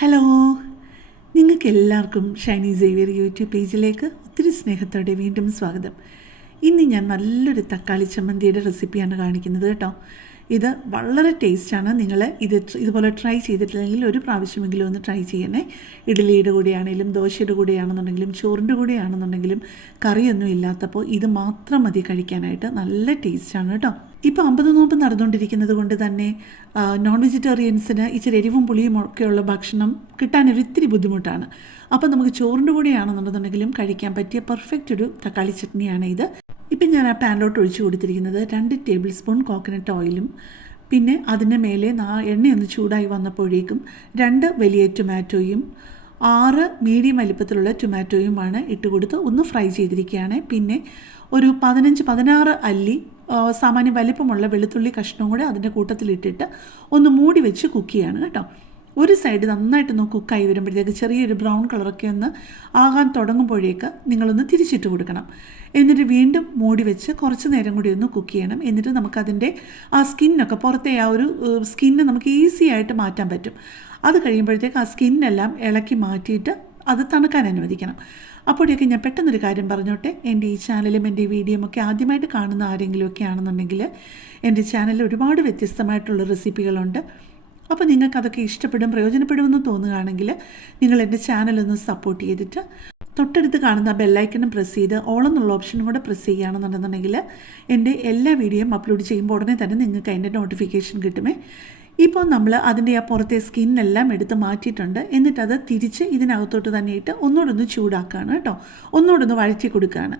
Hello, നിങ്ങൾക്ക് എല്ലാവർക്കും Shiny Xavier YouTube പേജിലേക്ക് ഒത്തിരി സ്നേഹത്തോടെ വീണ്ടും സ്വാഗതം. ഇന്ന് ഞാൻ നല്ലൊരു തക്കാളി ചമ്മന്തിയുടെ റെസിപ്പിയാണ് കാണിക്കുന്നത് കേട്ടോ. ഇത് വളരെ ടേസ്റ്റാണ്. നിങ്ങൾ ഇതുപോലെ ട്രൈ ചെയ്തിട്ടില്ലെങ്കിൽ ഒരു പ്രാവശ്യമെങ്കിലും ഒന്ന് ട്രൈ ചെയ്യണേ. ഇഡ്ഡലിയുടെ കൂടെയാണെങ്കിലും ദോശയുടെ കൂടെയാണെന്നുണ്ടെങ്കിലും ചോറിൻ്റെ കൂടെയാണെന്നുണ്ടെങ്കിലും കറിയൊന്നും ഇല്ലാത്തപ്പോൾ ഇത് മാത്രം മതി കഴിക്കാനായിട്ട്. നല്ല ടേസ്റ്റാണ് കേട്ടോ. ഇപ്പോൾ 50 നോമ്പ് നടന്നുകൊണ്ടിരിക്കുന്നത് കൊണ്ട് തന്നെ നോൺ വെജിറ്റേറിയൻസിന് ഇച്ചിരി എരിവും പുളിയും ഒക്കെയുള്ള ഭക്ഷണം കിട്ടാനൊരു ഇത്തിരി ബുദ്ധിമുട്ടാണ്. അപ്പോൾ നമുക്ക് ചോറിൻ്റെ കൂടെയാണെന്നുണ്ടെന്നുണ്ടെങ്കിലും കഴിക്കാൻ പറ്റിയ പെർഫെക്റ്റ് ഒരു തക്കാളി ചട്നിയാണ് ഇത്. ഇപ്പം ഞാൻ ആ പാനിലോട്ട് ഒഴിച്ച് കൊടുത്തിരിക്കുന്നത് 2 ടേബിൾ സ്പൂൺ കോക്കനട്ട് ഓയിലും പിന്നെ അതിൻ്റെ മേലെ എണ്ണയൊന്ന് ചൂടായി വന്നപ്പോഴേക്കും 2 വലിയ ടൊമാറ്റോയും 6 മീഡിയം വലിപ്പത്തിലുള്ള ടൊമാറ്റോയുമാണ് ഇട്ട് കൊടുത്ത് ഒന്ന് ഫ്രൈ ചെയ്തിരിക്കുകയാണ്. പിന്നെ ഒരു 15-16 അല്ലി സാമാന്യ വലിപ്പമുള്ള വെളുത്തുള്ളി കഷ്ണവും കൂടെ അതിൻ്റെ കൂട്ടത്തിലിട്ടിട്ട് ഒന്ന് മൂടി വെച്ച് കുക്ക് ചെയ്യാണ് കേട്ടോ. ഒരു സൈഡ് നന്നായിട്ടൊന്ന് കുക്കായി വരുമ്പോഴത്തേക്ക് ചെറിയൊരു ബ്രൗൺ കളറൊക്കെ ഒന്ന് ആകാൻ തുടങ്ങുമ്പോഴേക്ക് നിങ്ങളൊന്ന് തിരിച്ചിട്ട് കൊടുക്കണം. എന്നിട്ട് വീണ്ടും മൂടി വെച്ച് കുറച്ച് നേരം കൂടി ഒന്ന് കുക്ക് ചെയ്യണം. എന്നിട്ട് നമുക്കതിൻ്റെ ആ സ്കിന്നൊക്കെ പുറത്തെ ആ ഒരു സ്കിന്ന് നമുക്ക് ഈസി ആയിട്ട് മാറ്റാൻ പറ്റും. അത് കഴിയുമ്പോഴത്തേക്ക് ആ സ്കിന്നെല്ലാം ഇളക്കി മാറ്റിയിട്ട് അത് തണുക്കാൻ അനുവദിക്കണം. അപ്പോഴേക്ക് ഞാൻ പെട്ടെന്നൊരു കാര്യം പറഞ്ഞോട്ടെ. എൻ്റെ ഈ ചാനലും എൻ്റെ ഈ വീഡിയോയും ഒക്കെ ആദ്യമായിട്ട് കാണുന്ന ആരെങ്കിലുമൊക്കെ ആണെന്നുണ്ടെങ്കിൽ എൻ്റെ ചാനലിൽ ഒരുപാട് വ്യത്യസ്തമായിട്ടുള്ള റെസിപ്പികളുണ്ട്. അപ്പോൾ നിങ്ങൾക്ക് അതൊക്കെ ഇഷ്ടപ്പെടും, പ്രയോജനപ്പെടുമെന്ന് തോന്നുകയാണെങ്കിൽ നിങ്ങൾ എൻ്റെ ചാനലൊന്ന് സപ്പോർട്ട് ചെയ്തിട്ട് തൊട്ടടുത്ത് കാണുന്ന ബെല്ലൈക്കണും പ്രസ് ചെയ്ത് ഓൾ എന്നുള്ള ഓപ്ഷനും കൂടെ പ്രസ് ചെയ്യുകയാണെന്നുണ്ടെന്നുണ്ടെങ്കിൽ എൻ്റെ എല്ലാ വീഡിയോയും അപ്ലോഡ് ചെയ്യുമ്പോൾ ഉടനെ തന്നെ നിങ്ങൾക്ക് അതിൻ്റെ നോട്ടിഫിക്കേഷൻ കിട്ടുമേ. ഇപ്പോൾ നമ്മൾ അതിൻ്റെ ആ പുറത്തെ സ്കിന്നെല്ലാം എടുത്ത് മാറ്റിയിട്ടുണ്ട്. എന്നിട്ടത് തിരിച്ച് ഇതിനകത്തോട്ട് തന്നെ ഇട്ട് ഒന്നുകൂടൊന്ന് ചൂടാക്കുകയാണ് കേട്ടോ. ഒന്നുകൂടൊന്ന് വഴറ്റി കൊടുക്കുകയാണ്.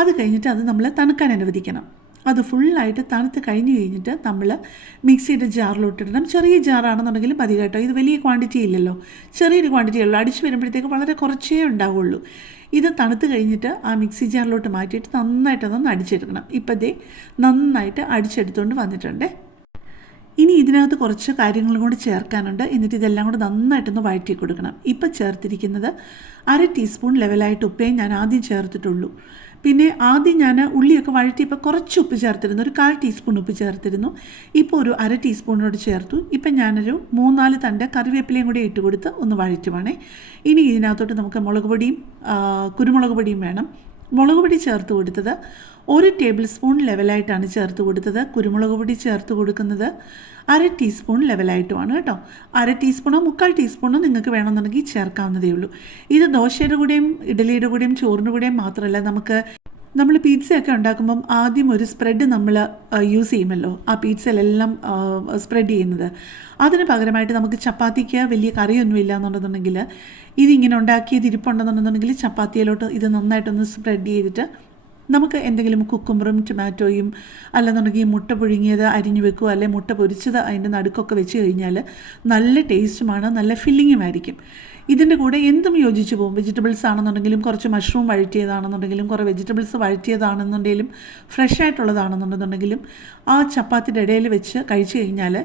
അത് കഴിഞ്ഞിട്ട് അത് നമ്മൾ തണുക്കാൻ അനുവദിക്കണം. അത് ഫുള്ളായിട്ട് തണുത്ത് കഴിഞ്ഞിട്ട് നമ്മൾ മിക്സിയുടെ ജാറിലോട്ടിടണം. ചെറിയ ജാറാണെന്നുണ്ടെങ്കിലും മതി കേട്ടോ. ഇത് വലിയ ക്വാണ്ടിറ്റി ഇല്ലല്ലോ, ചെറിയൊരു ക്വാണ്ടിറ്റി ഉള്ളൂ. അടിച്ച് വരുമ്പോഴത്തേക്ക് വളരെ കുറച്ചേ ഉണ്ടാവുള്ളൂ. ഇത് തണുത്ത് കഴിഞ്ഞിട്ട് ആ മിക്സി ജാറിലോട്ട് മാറ്റിയിട്ട് നന്നായിട്ടൊന്ന് അടിച്ചെടുക്കണം. ഇപ്പം ദേ നന്നായിട്ട് അടിച്ചെടുത്തുകൊണ്ട് വന്നിട്ടുണ്ട്. ഇനി ഇതിനകത്ത് കുറച്ച് കാര്യങ്ങളും കൂടി ചേർക്കാനുണ്ട്. എന്നിട്ട് ഇതെല്ലാം കൂടെ നന്നായിട്ടൊന്ന് വഴറ്റി കൊടുക്കണം. ഇപ്പം ചേർത്തിരിക്കുന്നത് 1/2 ടീസ്പൂൺ ലെവലായിട്ട് ഉപ്പേ ഞാൻ ആദ്യം ചേർത്തിട്ടുള്ളൂ. പിന്നെ ആദ്യം ഞാൻ ഉള്ളിയൊക്കെ വഴറ്റിയപ്പോൾ കുറച്ച് ഉപ്പ് ചേർത്തിരുന്നു, ഒരു 1/4 ടീസ്പൂൺ ഉപ്പ് ചേർത്തിരുന്നു. ഇപ്പോൾ ഒരു 1/2 ടീസ്പൂണോട് ചേർത്തു. ഇപ്പം ഞാനൊരു 3-4 തണ്ട് കറിവേപ്പിലയും കൂടി ഇട്ട് കൊടുത്ത് ഒന്ന് വഴറ്റുവാണേ. ഇനി ഇതിനകത്തോട്ട് നമുക്ക് മുളക് പൊടിയും കുരുമുളക് പൊടിയും വേണം. മുളക് പൊടി ചേർത്ത് കൊടുത്തത് 1 ടേബിൾ സ്പൂൺ ലെവലായിട്ടാണ് ചേർത്ത് കൊടുത്തത്. കുരുമുളക് പൊടി ചേർത്ത് കൊടുക്കുന്നത് 1/2 ടീസ്പൂൺ ലെവലായിട്ടുമാണ് കേട്ടോ. 1/2 ടീസ്പൂണോ 3/4 ടീസ്പൂണോ നിങ്ങൾക്ക് വേണമെന്നുണ്ടെങ്കിൽ ചേർക്കാവുന്നതേ ഉള്ളൂ. ഇത് ദോശയുടെ കൂടെയും ഇഡ്ഡലിയുടെ കൂടെയും ചോറിൻ്റെ കൂടെയും മാത്രമല്ല, നമ്മൾ പിസ്സയൊക്കെ ഉണ്ടാക്കുമ്പം ആദ്യം ഒരു സ്പ്രെഡ് നമ്മൾ യൂസ് ചെയ്യുമല്ലോ, ആ പിസ്സയിലെല്ലാം സ്പ്രെഡ് ചെയ്യുന്നത്. അതിന് പകരമായിട്ട് നമുക്ക് ചപ്പാത്തിക്ക് വലിയ കറിയൊന്നും ഇല്ല എന്നുണ്ടെന്നുണ്ടെങ്കിൽ ഇതിങ്ങനെ ഉണ്ടാക്കിയത് ഇരിപ്പുണ്ടെന്നുണ്ടെന്നുണ്ടെങ്കിൽ ചപ്പാത്തിയിലോട്ട് ഇത് നന്നായിട്ടൊന്ന് സ്പ്രെഡ് ചെയ്തിട്ട് നമുക്ക് എന്തെങ്കിലും കുക്കുമ്പറും ടൊമാറ്റോയും അല്ലെന്നുണ്ടെങ്കിൽ മുട്ട പുഴുങ്ങിയത് അരിഞ്ഞു വെക്കുക, അല്ലെങ്കിൽ മുട്ട പൊരിച്ചത് അതിൻ്റെ നടുക്കൊക്കെ വെച്ച് കഴിഞ്ഞാൽ നല്ല ടേസ്റ്റുമാണ്, നല്ല ഫില്ലിങ്ങുമായിരിക്കും. ഇതിൻ്റെ കൂടെ എന്തും യോജിച്ച് പോകും. വെജിറ്റബിൾസ് ആണെന്നുണ്ടെങ്കിലും കുറച്ച് മഷ്റൂം വഴറ്റിയതാണെന്നുണ്ടെങ്കിലും കുറേ വെജിറ്റബിൾസ് വഴറ്റിയതാണെന്നുണ്ടെങ്കിലും ഫ്രഷ് ആയിട്ടുള്ളതാണെന്നുണ്ടെന്നുണ്ടെങ്കിലും ആ ചപ്പാത്തിയുടെ ഇടയിൽ വെച്ച് കഴിച്ചു കഴിഞ്ഞാൽ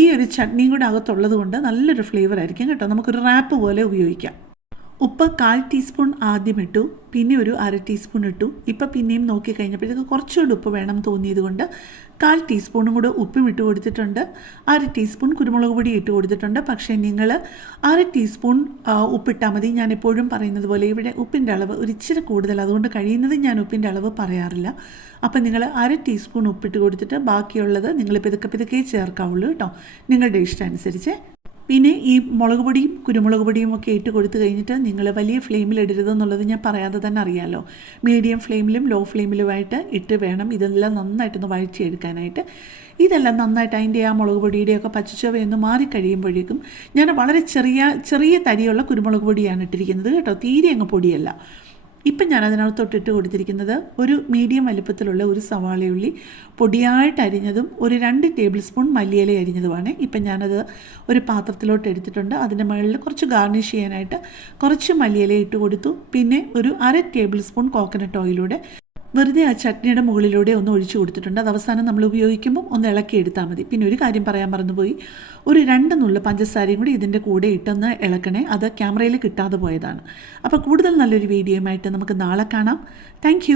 ഈ ഒരു ചട്നിയും കൂടെ അകത്തുള്ളത് കൊണ്ട് നല്ലൊരു ഫ്ലേവർ ആയിരിക്കും കേട്ടോ. നമുക്കൊരു റാപ്പ് പോലെ ഉപയോഗിക്കാം. ഉപ്പ് 1/4 ടീസ്പൂൺ ആദ്യം ഇട്ടു, പിന്നെ ഒരു 1/2 ടീസ്പൂൺ ഇട്ടു. ഇപ്പം പിന്നെയും നോക്കിക്കഴിഞ്ഞപ്പോഴത്തേക്ക് കുറച്ചുകൂടി ഉപ്പ് വേണം തോന്നിയത് കൊണ്ട് 1/4 ടീസ്പൂണും കൂടെ ഉപ്പും ഇട്ട് കൊടുത്തിട്ടുണ്ട്. 1/2 ടീസ്പൂൺ കുരുമുളക് പൊടി ഇട്ട് കൊടുത്തിട്ടുണ്ട്. പക്ഷേ നിങ്ങൾ 1/2 ടീസ്പൂൺ ഉപ്പിട്ടാൽ മതി. ഞാൻ എപ്പോഴും പറയുന്നത് പോലെ ഇവിടെ ഉപ്പിൻ്റെ അളവ് ഒരു ഇച്ചിരി കൂടുതൽ, അതുകൊണ്ട് കഴിയുന്നത് ഞാൻ ഉപ്പിൻ്റെ അളവ് പറയാറില്ല. അപ്പം നിങ്ങൾ 1/2 ടീസ്പൂൺ ഉപ്പിട്ട് കൊടുത്തിട്ട് ബാക്കിയുള്ളത് നിങ്ങൾ പിതുക്കെ ചേർക്കാവുള്ളൂ കേട്ടോ, നിങ്ങളുടെ ഇഷ്ടം അനുസരിച്ച്. പിന്നെ ഈ മുളക് പൊടിയും കുരുമുളക് പൊടിയും ഒക്കെ ഇട്ട് കൊടുത്തു കഴിഞ്ഞിട്ട് നിങ്ങൾ വലിയ ഫ്ലെയിമിലിടരുതെന്നുള്ളത് ഞാൻ പറയാതെ തന്നെ അറിയാമല്ലോ. മീഡിയം ഫ്ലെയിമിലും ലോ ഫ്ലെയിമിലുമായിട്ട് ഇട്ട് വേണം ഇതെല്ലാം നന്നായിട്ടൊന്ന് വഴറ്റിയെടുക്കാനായിട്ട്. ഇതെല്ലാം നന്നായിട്ട് അതിൻ്റെ ആ മുളക് പൊടിയുടെയൊക്കെ പച്ചച്ചുവയൊന്ന് മാറിക്കഴിയുമ്പോഴേക്കും ഞാൻ വളരെ ചെറിയ തരിയുള്ള കുരുമുളക് പൊടിയാണ് ഇട്ടിരിക്കുന്നത് കേട്ടോ, തീരെ അങ്ങ് പൊടിയല്ല. ഇപ്പം ഞാൻ അതിനകത്തോട്ടിട്ട് കൊടുത്തിരിക്കുന്നത് ഒരു മീഡിയം വലുപ്പത്തിലുള്ള ഒരു സവാളയുള്ളി പൊടിയായിട്ട് അരിഞ്ഞതും ഒരു 2 ടേബിൾ സ്പൂൺ മല്ലിയില അരിഞ്ഞതുമാണ്. ഇപ്പം ഞാനത് ഒരു പാത്രത്തിലോട്ട് എടുത്തിട്ടുണ്ട്. അതിൻ്റെ മുകളിൽ കുറച്ച് ഗാർണിഷ് ചെയ്യാനായിട്ട് കുറച്ച് മല്ലിയില ഇട്ട് കൊടുത്തു. പിന്നെ ഒരു 1/2 ടേബിൾ സ്പൂൺ കോക്കനട്ട് ഓയിലൂടെ വെറുതെ ആ ചട്നിയുടെ മുകളിലൂടെ ഒന്ന് ഒഴിച്ചു കൊടുത്തിട്ടുണ്ട്. അത് അവസാനം നമ്മൾ ഉപയോഗിക്കുമ്പോൾ ഒന്ന് ഇളക്കിയെടുത്താൽ മതി. പിന്നെ ഒരു കാര്യം പറയാൻ മറന്നുപോയി, ഒരു 2 നുള്ള് പഞ്ചസാരയും കൂടി ഇതിൻ്റെ കൂടെ ഇട്ടൊന്ന് ഇളക്കണേ. അത് ക്യാമറയിൽ കിട്ടാതെ പോയതാണ്. അപ്പോൾ കൂടുതൽ നല്ലൊരു വീഡിയോയുമായിട്ട് നമുക്ക് നാളെ കാണാം. താങ്ക്